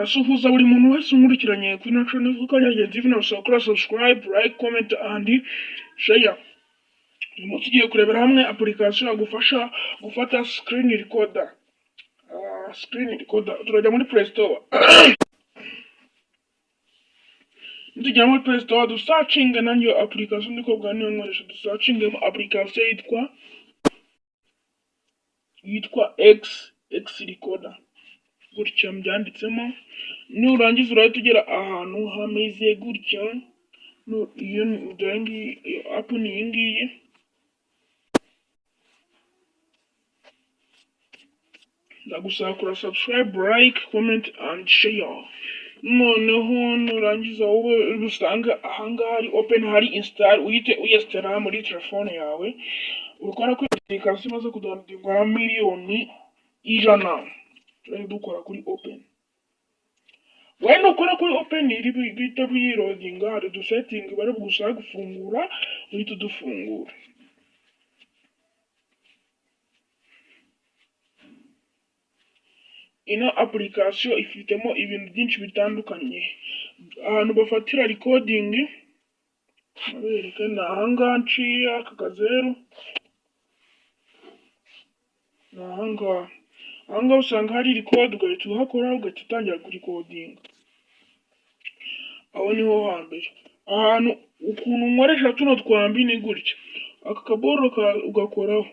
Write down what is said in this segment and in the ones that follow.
Ndasuhuza buri muntu wese unkurikiranye kuri ino channel kuko yagenze binasaba kuri subscribe, like, comment and share. Uyu munsi tugiye kurebera hamwe application yagufasha gufata screen recorder. Screen recorder turajya muri Play Store. Nitujya muri Play Store dusearching nanyo application niko bwa niyo nkoresha dusearching application yitwa X recorder. Gutya mbyanditsemo nurangiza urahita ugera ahantu hameze gutya iyo ndangi app ni iyi ngiyi ndagusaba kuri subscribe, like, comment and share. Noneho nurangiza wowe usanga ahangaha hari open, hari install, uhite uyinstalla muri telefone yawe. Ukora kuri application imaze kudownloadingwa na miliyoni 100. Turi dukora kuri open. Wenda ukora kuri open iri bita reloading, hari du setting bari bugusaba gufungura uhita dufungura. Ino application ifitemo ibintu byinshi bitandukanye. Ahantu bafatira recording abereka na ahangaha nciye aka kazeru na ahangaha usanga hari record ugahita uhakora ugahita utangira kurecording. Aho niho hambere. Ahantu ukuntu nkoresha tuno twambi ni gutya, aka kaboro ugakoraho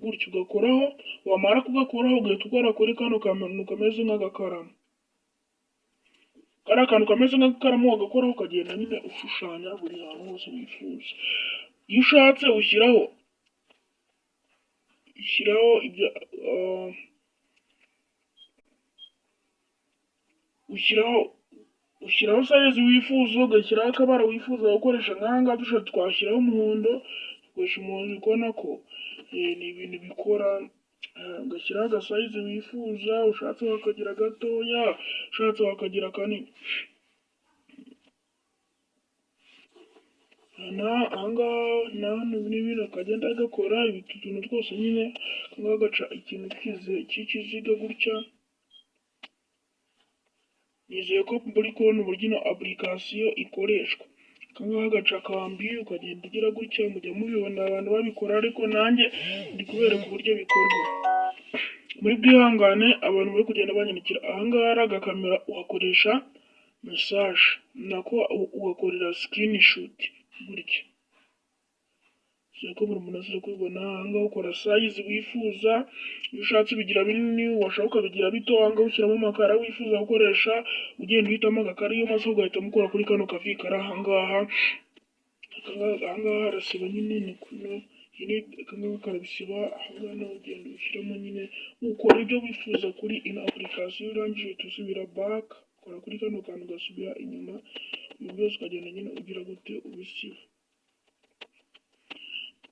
gutya, ugakoraho, wamara kugakoraho ugahita ukora kuri kano kantu kameze nk'agakaramu. Kariya kantu kameze nk'agakaramu wagakoraho ukagenda nyine ushushanya buri hantu hose wifuza. Iyo ushatse ushyiraho size wifuza, ugashyiraho akabara wifuza gukoresha. nk'ahangaha dushatse twashyiraho umuhondo, dukoresha umuhondo. ubona ko ni ibintu bikora. Ugashyiraho agasize wifuza, ushatse wakagira gatoya, ushatse wakagira kanini. Ahangaha n'ibintu akagenda agakora utuntu twose nyine. Ahangaha agaca ikintu cy'ikiziga gutya. Nizeye ko muri kubona uburyo ino application ikoreshwa. Ahangaha agaca akambi ukagenda ugira gutya, mujya mubibona abantu babikora, ariko nanjye ndi kubereka uburyo bikorwa. Muri bwihangane abantu bari kugenda banyandikira. Ahangaha hari agakamera ugakoresha message, nako ugakorera screenshot gutya. Ko buri muntu azira kubibona. Ahangaha ukora size wifuza, iyo ushatse bigira binini, washaka ukabigira bito. Ahangaha ushyiramo amakara wifuza gukoresha, ugenda uhitamo agakara, iyo maze ugahita mukora kuri kano kavi kari ahangaha. Ahangaha harasiba nyine, ni kuno akangaha karabisiba. Ahangaha nawe ugenda ushyiramo nyine, ukora ibyo wifuza kuri ino application. Iyo urangije uhita usubira back, ukora kuri kano kantu ugasubira inyuma. Ibi byose ukagenda nyine ugira gute ubisiba.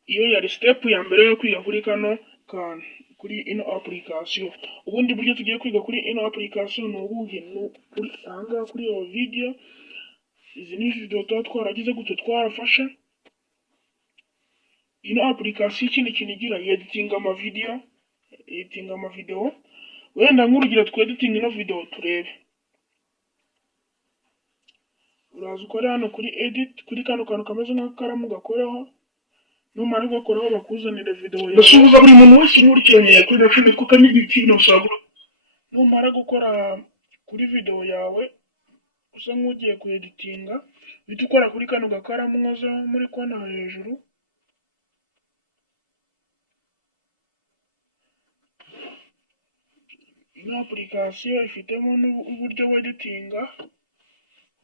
Iyo yari step ya mbere yo kwiga kuri kano kantu, kuri ino application. Ubundi buryo tugiye kwiga kuri ino application ni ubuhe? Kuri ahangaha kuri iyo video. Izi ni video tuba twaragize gute, twarafashe. Ino application ikindi kintu igira, editing amavideo. Wenda nk'urugero editing ino video turebe. Uraza ukore hano kuri edit, kuri kano kantu kameze nk'akaramu gakoraho. Numara gukoraho bakuzanira video yawe. Ndasuhuza buri muntu wese unkurikiranye kuri ino channel kuko ni ikintu usabwa. Numara gukora kuri video yawe usa nk'ugiye ku editinga, uhita ukora kuri kano gakaramu nkoza muri kona hejuru. Ino application ifitemo n'uburyo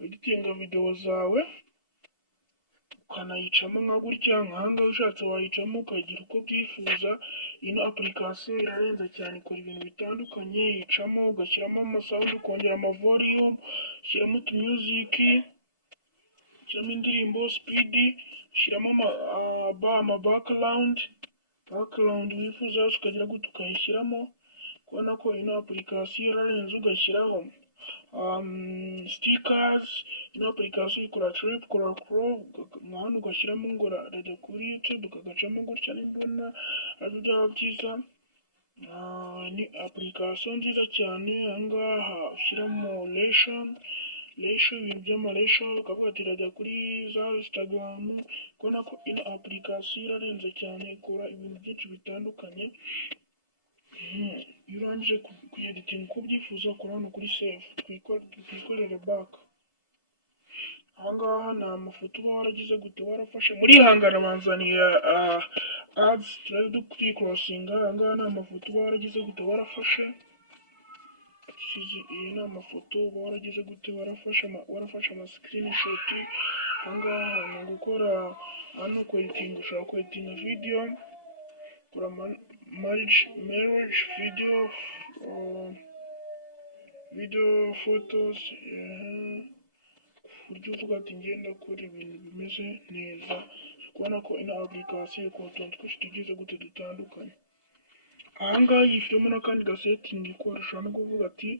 editinga video zawe, ukanayicamo nka gutya. Nk'ahangaha ushatse wayicamo ukagira uko byifuza. Ino application irarenze cyane, ikora ibintu bitandukanye. Yicamo ugashyiramo amasound, ukongera amavolume, ushyiramo music, ushyiramo indirimbo, speed, ushyiramo ama background wifuza, ukagira gute ukayishyiramo. Kubona ko ino application irarenze. Ugashyiraho stickers. Ino application ikora trip, ikora crop. Nk'ahantu ugashyiramo ngo rajya kuri YouTube ukagacamo gutya. Nimbona ari byaba byiza Ni application nziza cyane, ahangaha ushyiramo resho ibintu by'amaresho, ukavuga ati irajya kuri za Instagram, kubona ko ino application irarenze cyane, ikora ibintu byinshi bitandukanye. Iyo urangije kuyeditinga uko ubyifuza, ukora hano kuri save, twikorere back. Ahangaha ni amafoto uba waragize gute warafashe muri ihangana banzaniye ads turari dukorosinga. Ahangaha ni amafoto uba waragize gute warafashe. Iyi ni amafoto uba waragize gute warafashe ama screenshot. Ahangaha ni gukora hano kweditinga, ushobora kweditinga video, ukora marriage video photos, buryo uvuga ati ngenda gukora ibintu bimeze neza. Kubona ko ino application ikora utuntu twinshi tugize gute dutandukanye. Ahangaha yifitemo n'akandi gasetingi ikora, ushobora no kuvuga ati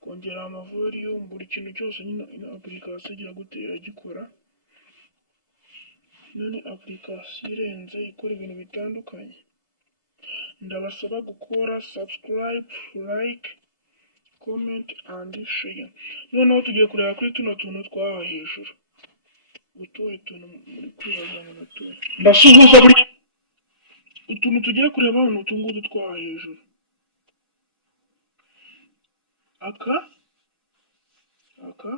kongera amavolume, buri kintu cyose nyine ino application igira gute iragikora. Ino ni application irenze ikora ibintu bitandukanye. Ndabasaba gukora subscribe, like, comment and share. Noneho tugiye kureba kuri tuno tuntu twaha hejuru. Utuhe tuntu muri kwibaza ngo natuhe. Ndasuhuza buri utuntu tugiye kureba hano, utu ngutu twaha hejuru. Aka naka.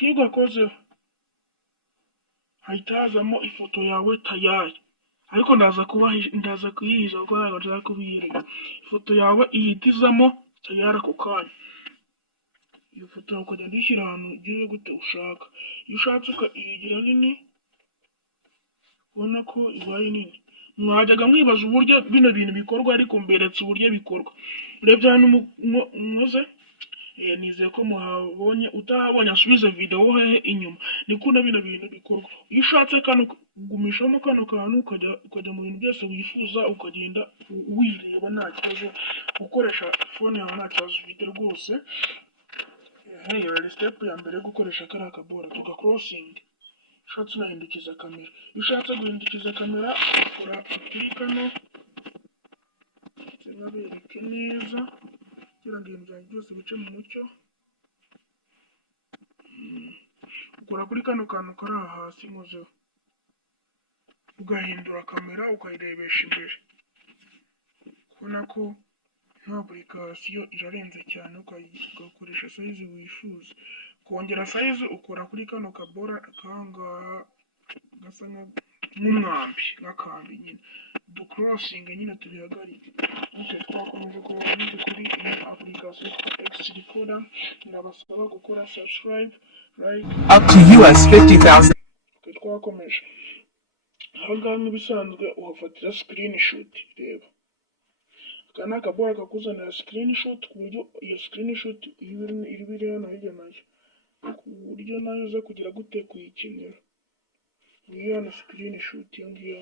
Iyo ugakozeho hahita hazamo ifoto yawe tayari, ariko ndaza kuyihisha kuko ntabwo nshaka kubiyereka. Ifoto yawe ihita izamo tayari ako kanya. Iyo foto ukagenda uyishyira ahantu ugiye gute ushaka. Iyo ushatse ukayigira nini, ubona ko ibaye nini. Mwajyaga mwibaza uburyo bino bintu bikorwa, ariko mberetse uburyo bikorwa. Urebye hano muze, nizeye ko muhabonye, utahabonye asubize video hehe inyuma. Niko na bino bintu bikorwa. Iyo ushatse gumishamo kano kantu, ukajya mu bintu byose wifuza, ukagenda wireba nta kibazo, ukoresha phone yawe nta kibazo ufite rwose. Iyo step ya mbere yo gukoresha kariya kabora tugacrossing. Ushatse unahindukiza kamera. Iyo ushatse guhindukiza kamera, ukora kuri kano, nabereke neza kugira ngo ibintu byanjye byose bice mu mucyo. Ukora kuri kano kantu kari aha hasi muzeho, ugahindura kamera ukayirebesha imbere. Kubona ko nta application irarenze cyane, ugakoresha size wifuza. Kongera size ukora kuri kano kabora kangaha gasa nk'umwambi, nk'akambi nyine. Ducrossing nyine tubihagarike. Twakomeje kureba kuri iyi application Xrecorder. Ndabasaba gukora subscribe, like, up to US$50,000. Twakomeje. Ahangaha nk'ibisanzwe uhafatira screenshot. Reba, aka ni akabora kakuzanira screenshot, ku buryo iyo screenshot iri hano hirya nayo, ku buryo nayo uza kugira gute kuyikenera. Ngiyi hano screenshot, iyo ngiyo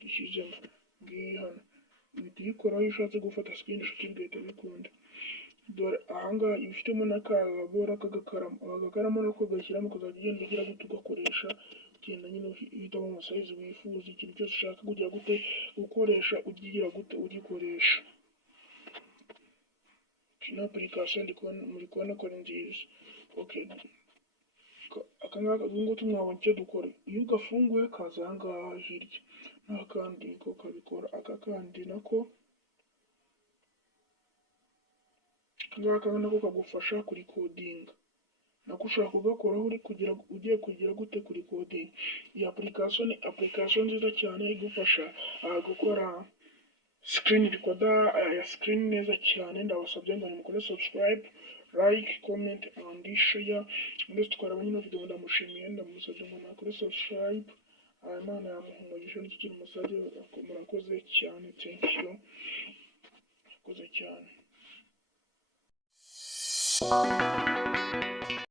dushyizemo, ngiyi hano uhita uyikoraho iyo ushatse gufata screenshot bigahita bikunda. Dore ahangaha ibifitemo n'akabora k'agakaramu. Agakaramu nako gashyiramo ukazajya ugenda ugira gute ugakoresha, ugenda nyine uhitamo amasayizi wifuza, ikintu cyose ushaka kugira gute gukoresha ugira gute ugikoresha. Ino application muri kubona ko ari nziza. Aka ngaka ngutu mwabonye icyo dukora. Iyo ugafunguye kaza ahangaha hirya, n'akandi ko kabikora. Aka kandi nako, aka nako kagufasha kuri coding. Nako ushobora kugakoraho ugiye kugira gute kuri coding. Iyi application ni application nziza cyane igufasha gukora screen recorder ya screen neza cyane. Ndabasabye ngo mukore subscribe, like, comment and share. Ndetse twaraba nyine video, ndamushimiye, ndamusabye ngo nakore subscribe. Imana yamuhumugisha n'iki kintu musabye. Murakoze cyane, thank you. Murakoze cyane.